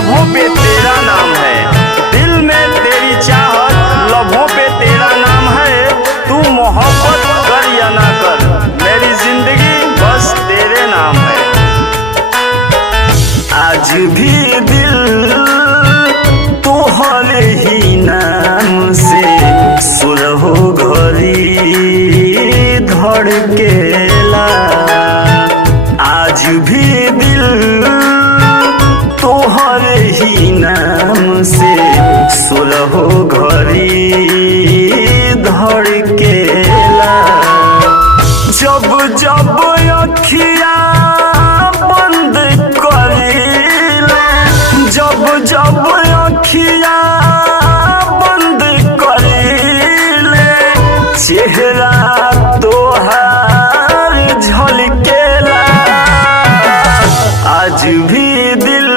लबों पे तेरा नाम है, दिल में तेरी चाहत, लबों पे तेरा नाम है। तू मोहब्बत कर या ना कर, मेरी जिंदगी बस तेरे नाम है। आज भी दिल तोहरे ही नाम से सुरहो घड़ी धड़केला। आज भी दिल तोहरे ही नाम से सुरहो घड़ी धड़केला। जब जब अखिया बंद करीले, जब जब अखिया बंद करीले, चेहरा तोहार झलकेला। आज भी दिल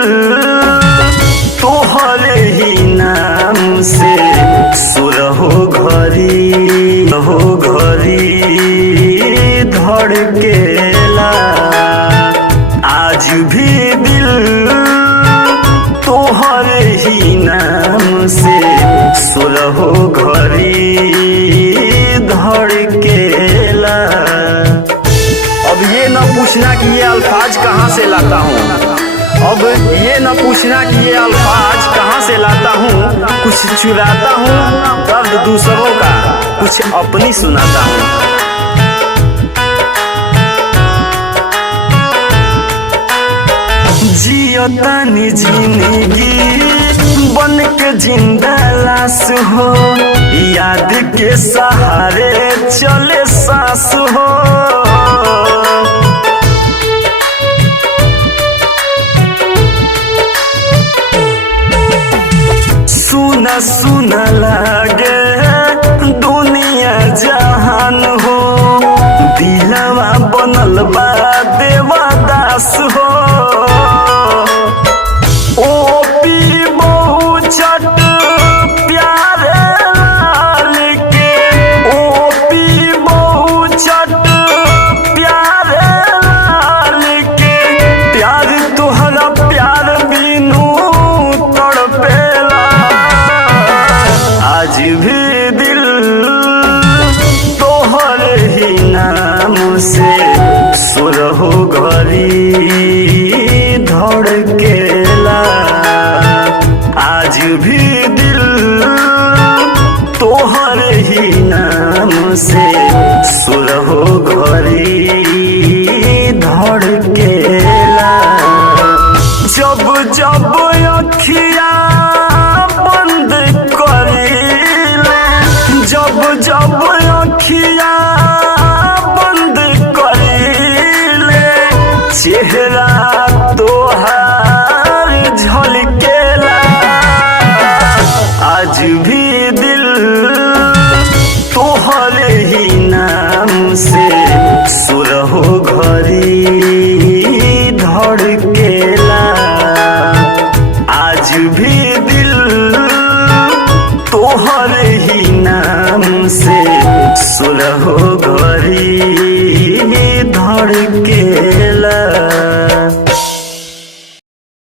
तोहरे ही नाम से सुरहो घड़ी धड़केला। आज भी दिल तोहरे ही नाम से सुरहो घड़ी धड़केला। अब ये न पूछना कि ये अल्फाज कहाँ से लाता हूँ, अब ये न पूछना कि ये अल्फाज कहाँ से लाता हूँ। कुछ चुराता हूँ दर्द दूसरों का, कुछ अपनी सुनाता हूँ। जियतानी जिंदगी बन के जिंदा लाश हो, याद के सहारे चले सांस हो। सुना सुना लागे दुनिया जहान हो, दिलवा बनल बा देवदास हो। ओ पी बहु चट प्यारे लाल के, ओ पी बहु चट प्यारे लाल के, प्यार तुहरा प्यार बिनु तड़पेला। आज भी दिल तोहरे ही नाम से सुरहो घड़ी धड़केला। आज भी दिल तोहरे ही नाम से सुरहो घड़ी